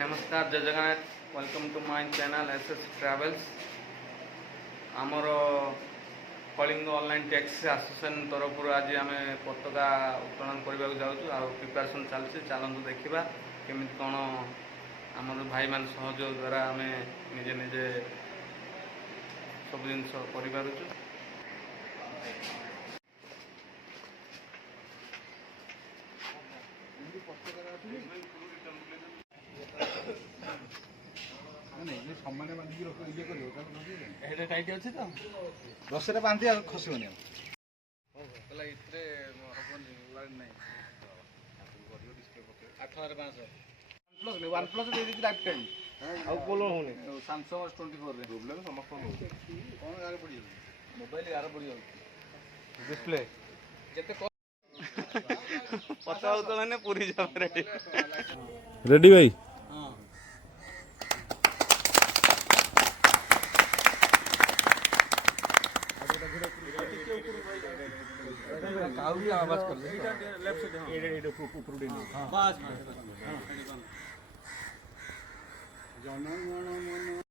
नमस्कार जय Jagannath welcome to my channel SS travels आमर कलिंग ऑनलाइन टैक्सी एसोसिएशन तरफ आज आम पताका उत्तोलन करने जाऊँ प्रिपरेशन चलती चलतु देखा केमी कौन आम भाई मान सहयोग द्वारा आम निजे निजे सब जिनस कर सम्मान बांधिकी इए कर टाइट अच्छे तो रसरे बांधि खसबनी OnePlus lifetime Samsung S24 problem समस्त कौन गारे पड़ मोबाइल गारे पड़ डिस्प्ले पता उत्तोलन पूरी जाओ रेडी भाई आवाज कर लेफ्ट साइड